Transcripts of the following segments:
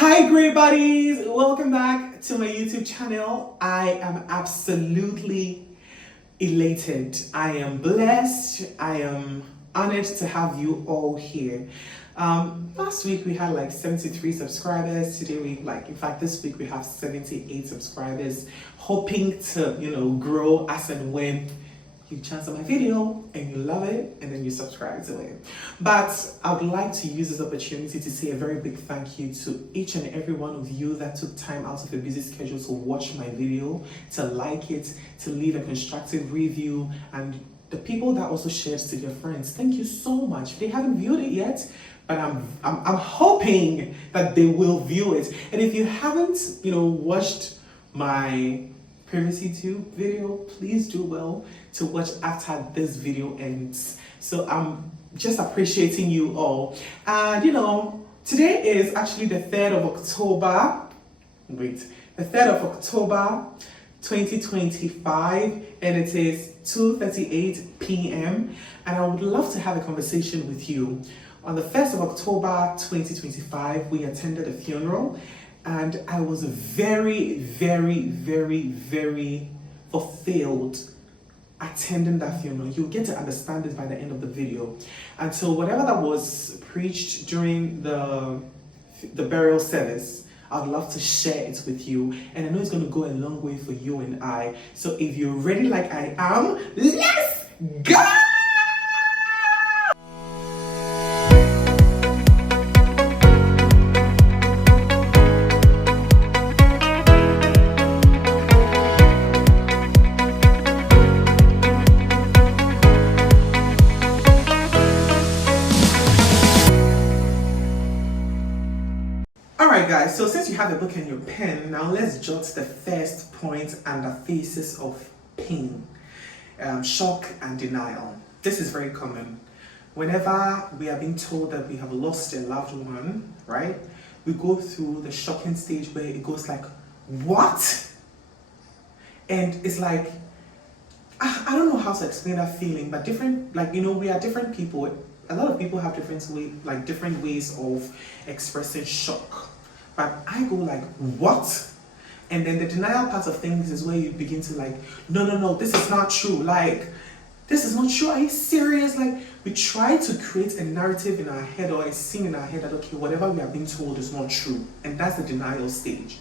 Hi great buddies, welcome back to my YouTube channel. I am absolutely elated. I am blessed. I am honored to have you all here. Last week we had like 73 subscribers. Today in fact this week we have 78 subscribers, hoping to grow as and when you chance on my video and you love it and then you subscribe to it. But I would like to use this opportunity to say a very big thank you to each and every one of you that took time out of a busy schedule to watch my video, to like it, to leave a constructive review, and the people that also shared to their friends. Thank you so much. They haven't viewed it yet, but I'm hoping that they will view it. And if you haven't watched my previous YouTube video, please do well to watch after this video ends. So I'm just appreciating you all. And today is actually the 3rd of October. The 3rd of October 2025, and it is 2:38 p.m. and I would love to have a conversation with you. On the 1st of October 2025, we attended a funeral, and I was very, very, very, very fulfilled attending that funeral. You'll get to understand this by the end of the video. And so whatever that was preached during the burial service, I'd love to share it with you. And I know it's going to go a long way for you and I. So if you're ready like I am, let's go! Guys, so since you have a book and your pen, now let's jot the first point and the thesis of pain, shock and denial. This is very common. Whenever we are being told that we have lost a loved one, right, we go through the shocking stage where it goes like, what? And it's like, I don't know how to explain that feeling, but we are different people. A lot of people have different ways of expressing shock. But I go like, what? And then the denial part of things is where you begin to no, this is not true. This is not true. Are you serious? We try to create a narrative in our head or a scene in our head that, okay, whatever we are being told is not true. And that's the denial stage.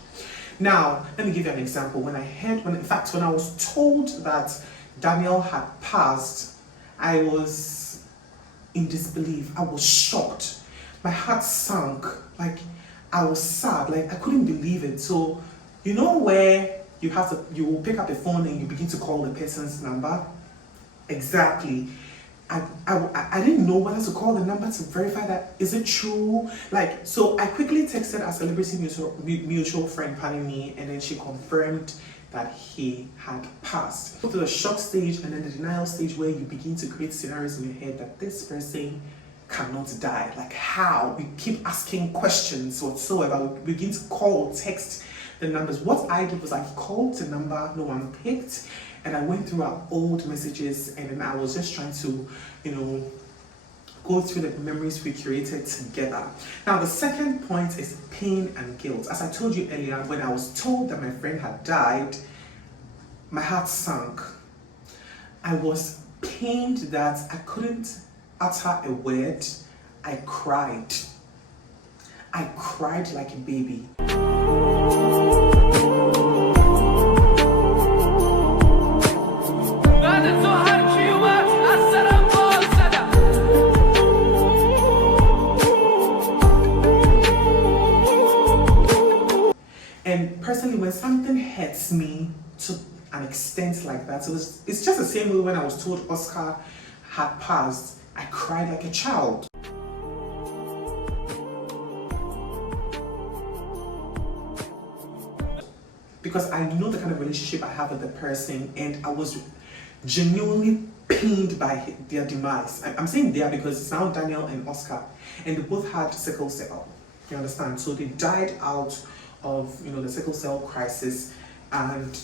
Now, let me give you an example. When I was told that Daniel had passed, I was in disbelief. I was shocked. My heart sank. I was sad, I couldn't believe it. So, where you will pick up the phone and you begin to call the person's number? Exactly. I didn't know whether to call the number to verify that, is it true? So I quickly texted our celebrity mutual friend, pardon me, and then she confirmed that he had passed. Go to the shock stage and then the denial stage where you begin to create scenarios in your head that this person cannot die. How? We keep asking questions whatsoever. We begin to call, text the numbers. What I did was I called the number, no one picked, and I went through our old messages, and then I was just trying to, go through the memories we created together. Now, the second point is pain and guilt. As I told you earlier, when I was told that my friend had died, my heart sank. I was pained that I couldn't utter a word. I cried. I cried like a baby. And personally, when something hurts me to an extent like that, so it's just the same way when I was told Oscar had passed, I cried like a child. Because I know the kind of relationship I have with the person, and I was genuinely pained by their demise. I'm saying there because it's now Daniel and Oscar, and they both had sickle cell. You understand? So they died out of the sickle cell crisis, and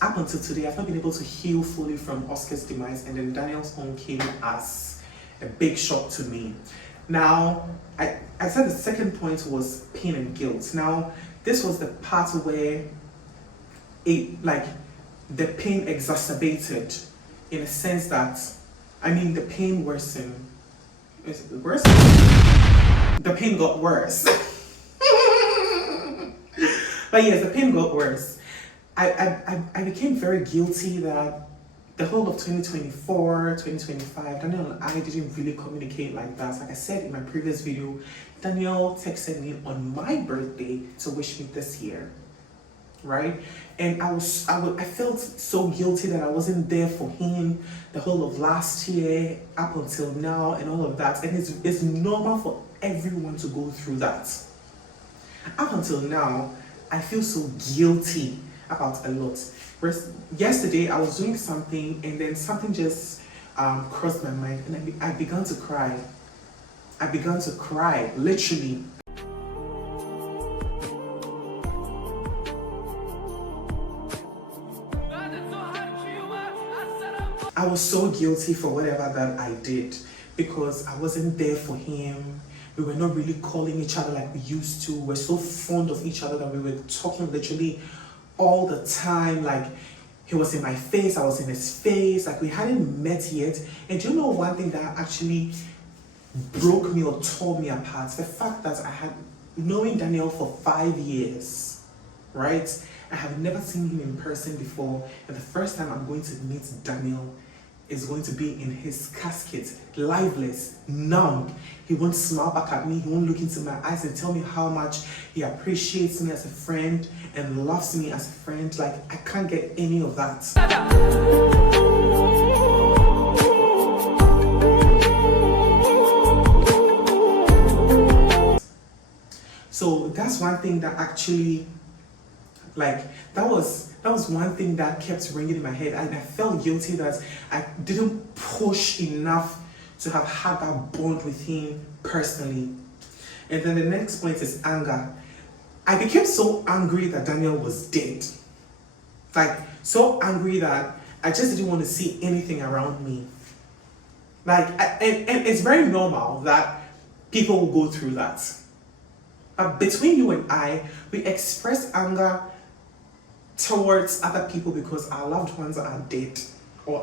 up until today, I've not been able to heal fully from Oscar's demise, and then Daniel's own came as a big shock to me. Now, I said the second point was pain and guilt. Now, this was the part where the pain exacerbated, in a sense that, the pain worsened. Is it worse? The pain got worse. But yes, the pain got worse. I became very guilty that the whole of 2024, 2025, Daniel and I didn't really communicate like that. Like I said in my previous video, Daniel texted me on my birthday to wish me this year, right? And I felt so guilty that I wasn't there for him the whole of last year up until now and all of that. And it's normal for everyone to go through that. Up until now, I feel so guilty about a lot. Yesterday, I was doing something and then something just crossed my mind and I began to cry. I began to cry, literally. I was so guilty for whatever that I did because I wasn't there for him. We were not really calling each other like we used to. We're so fond of each other that we were talking literally all the time. Like, he was in my face, I was in his face. Like, we hadn't met yet. And do you know one thing that actually broke me or tore me apart? The fact that I had knowing Daniel for 5 years, right? I have never seen him in person before. And the first time I'm going to meet Daniel is going to be in his casket, lifeless, numb. He won't smile back at me. He won't look into my eyes and tell me how much he appreciates me as a friend and loves me as a friend. Like, I can't get any of that. So that's one thing that actually, that was one thing that kept ringing in my head, and I felt guilty that I didn't push enough to have had that bond with him personally. And then the next point is anger. I became so angry that Daniel was dead. Like, so angry that I just didn't want to see anything around me. And it's very normal that people will go through that. But between you and I, we express anger towards other people because our loved ones are dead, or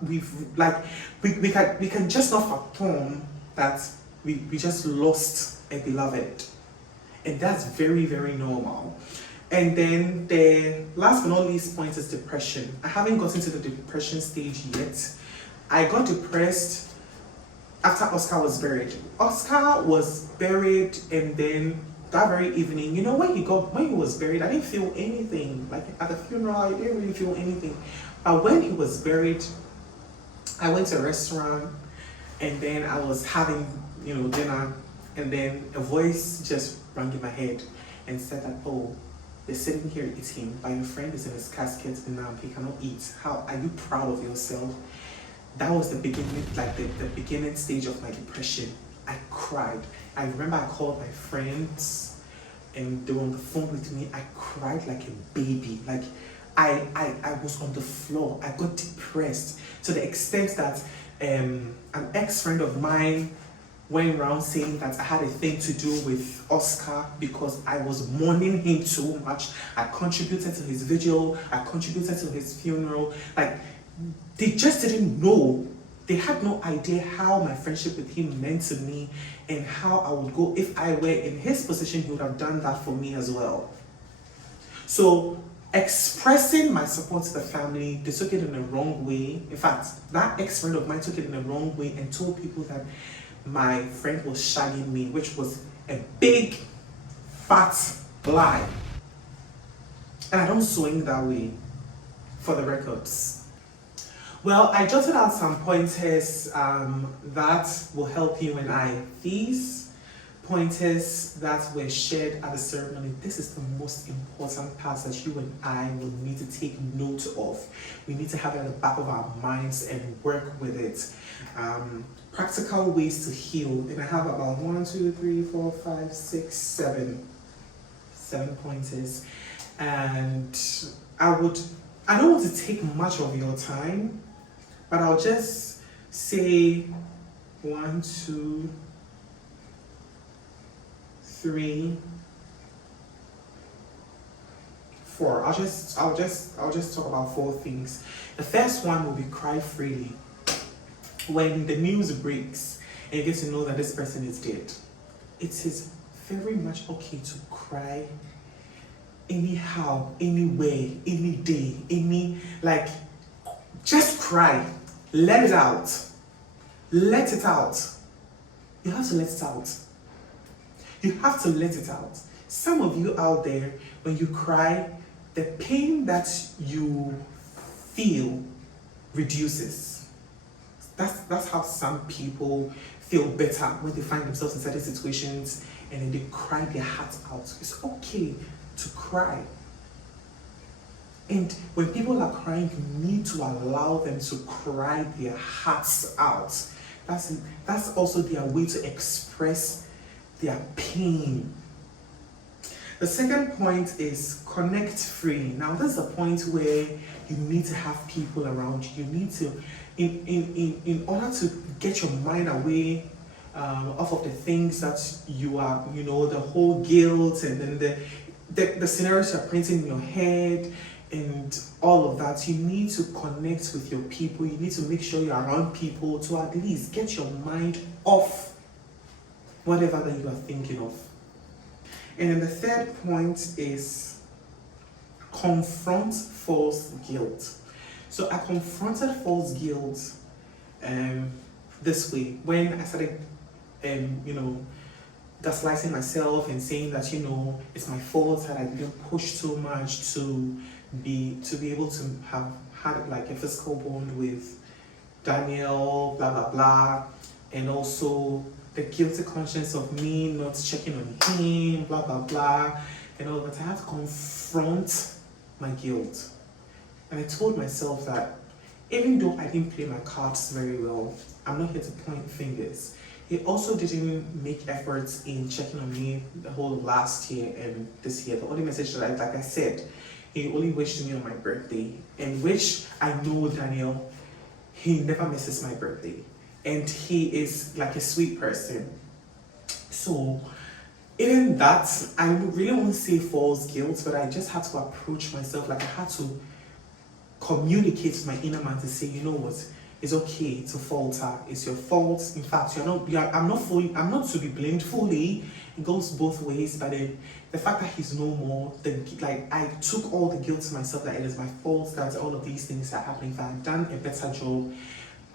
we can just not fathom that we just lost a beloved, and that's very, very normal. And then the last but not least point is depression. I haven't gotten to the depression stage yet. I got depressed after Oscar was buried. Oscar was buried, and then that very evening, when he was buried, I didn't feel anything. Like, at the funeral, I didn't really feel anything. But when he was buried, I went to a restaurant, and then I was having, dinner, and then a voice just rang in my head and said that, oh, they're sitting here eating, but your friend is in his casket and now he cannot eat. How are you proud of yourself? That was the beginning, the beginning stage of my depression. I cried. I remember I called my friends and they were on the phone with me. I cried like a baby. Like, I was on the floor. I got depressed to the extent that an ex-friend of mine went around saying that I had a thing to do with Oscar because I was mourning him so much. I contributed to his vigil. I contributed to his funeral. Like, they just didn't know. They had no idea how my friendship with him meant to me and how I would go. If I were in his position, he would have done that for me as well. So expressing my support to the family, they took it in the wrong way. In fact, that ex-friend of mine took it in the wrong way and told people that my friend was shagging me, which was a big, fat lie. And I don't swing that way, for the records. Well, I jotted out some pointers that will help you and I. These pointers that were shared at the ceremony, this is the most important part that you and I will need to take note of. We need to have it at the back of our minds and work with it. Practical ways to heal. And I have about 1, 2, 3, 4, 5, 6, 7 pointers. And I don't want to take much of your time, but I'll just say 1, 2, 3, 4. I'll just talk about 4 things. The first one will be cry freely. When the news breaks and you get to know that this person is dead, it is very much okay to cry anyhow, anywhere, any day, just cry. Let it out. Let it out. You have to let it out. You have to let it out. Some of you out there, when you cry, the pain that you feel reduces. That's how some people feel better when they find themselves in certain situations and then they cry their hearts out. It's okay to cry. And when people are crying, you need to allow them to cry their hearts out. That's also their way to express their pain. The second point is connect free. Now, this is a point where you need to have people around you. You need to, in order to get your mind away off of the things that you are, the whole guilt and then the scenarios you're printing in your head and all of that, you need to connect with your people. You need to make sure you're around people to at least get your mind off whatever that you are thinking of. And then the third point is confront false guilt. So I confronted false guilt this way when I started, gaslighting myself and saying that, it's my fault that I didn't push so much to be able to have had like a physical bond with Daniel, blah, blah, blah. And also the guilty conscience of me not checking on him, blah, blah, blah, and all that. I had to confront my guilt. And I told myself that even though I didn't play my cards very well, I'm not here to point fingers. He also didn't make efforts in checking on me the whole of last year and this year. The only message that like I said, he only wished me on my birthday, and which I know Daniel, he never misses my birthday. And he is like a sweet person. So even that, I really won't say false guilt, but I just had to approach myself. Like I had to communicate to my inner man to say, you know what, it's okay to falter. It's your fault. In fact, I'm not to be blamed fully. It goes both ways. But then the fact that he's no more, I took all the guilt to myself that it is my fault that all of these things are happening. If I had done a better job,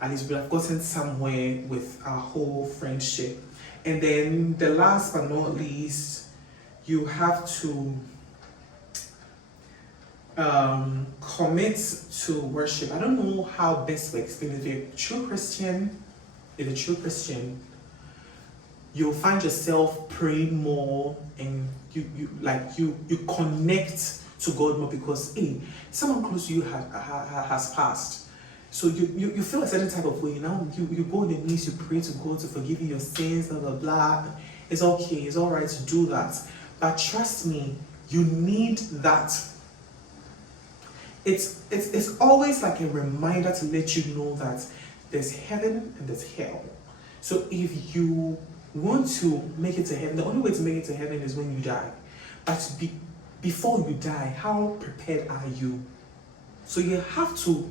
at least we would have gotten somewhere with our whole friendship. And then the last but not least, you have to commit to worship. I don't know how best to explain it. If you're a true Christian, you'll find yourself praying more, and you connect to God more because someone close to you has passed. So you feel a certain type of way. Now you go on your knees, you pray to God to forgive you your sins, blah, blah, blah. It's okay, it's all right to do that. But trust me, you need that. It's always like a reminder to let you know that there's heaven and there's hell. So if you want to make it to heaven, the only way to make it to heaven is when you die. But before you die, how prepared are you? So you have to,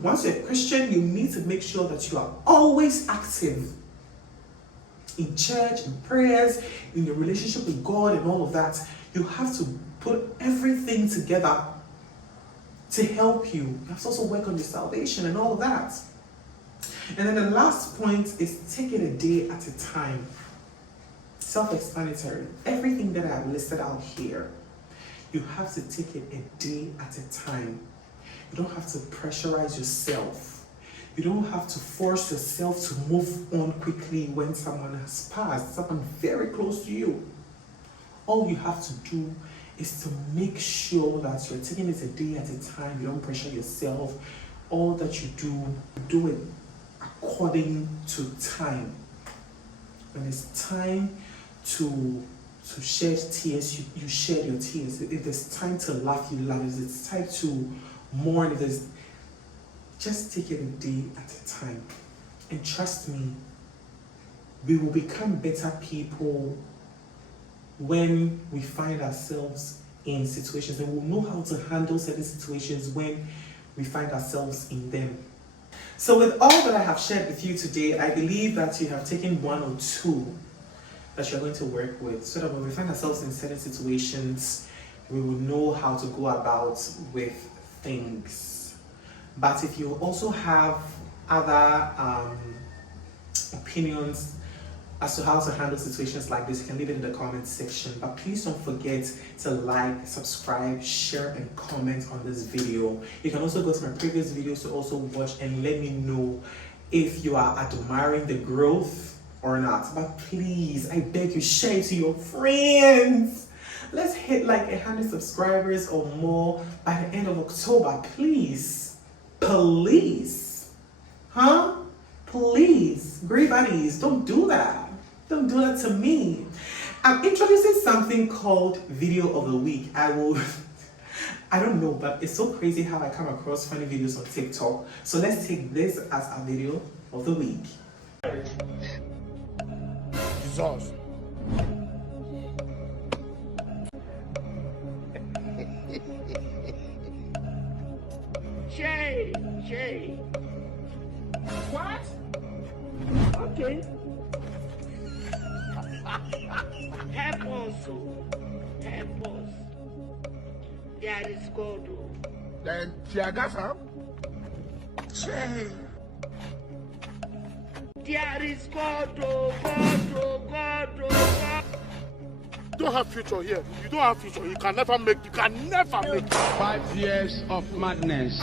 once you're a Christian, you need to make sure that you are always active in church, in prayers, in your relationship with God and all of that. You have to put everything together to help you. You have to also work on your salvation and all of that. And then the last point is take it a day at a time. Self-explanatory. Everything that I have listed out here, you have to take it a day at a time. You don't have to pressurize yourself. You don't have to force yourself to move on quickly when someone has passed, someone very close to you. All you have to do is to make sure that you're taking it a day at a time. You don't pressure yourself. All that you do it according to time. When it's time to shed tears, you shed your tears. If there's time to laugh, you laugh. If it's time to mourn, just take it a day at a time. And trust me, We will become better people when we find ourselves in situations, and we'll know how to handle certain situations when we find ourselves in them. So with all that I have shared with you today, I believe that you have taken one or two that you're going to work with, so that when we find ourselves in certain situations, we will know how to go about with things. But if you also have other opinions as to how to handle situations like this, you can leave it in the comment section. But please don't forget to like, subscribe, share, and comment on this video. You can also go to my previous videos to also watch and let me know if you are admiring the growth or not. But please, I beg you, share it to your friends. Let's hit like 100 subscribers or more by the end of October, please. Please. Huh? Please, great buddies, don't do that. Don't do that to me. I'm introducing something called Video of the Week. I don't know, but it's so crazy how I come across funny videos on TikTok. So let's take this as our video of the week. Jesus. Shay. What? Okay. Help us, oh. Help us. There is God, oh. Then Tiagasa. Shay. There is God, oh, God. You don't have future here. You don't have future. You can never make. 5 years of madness.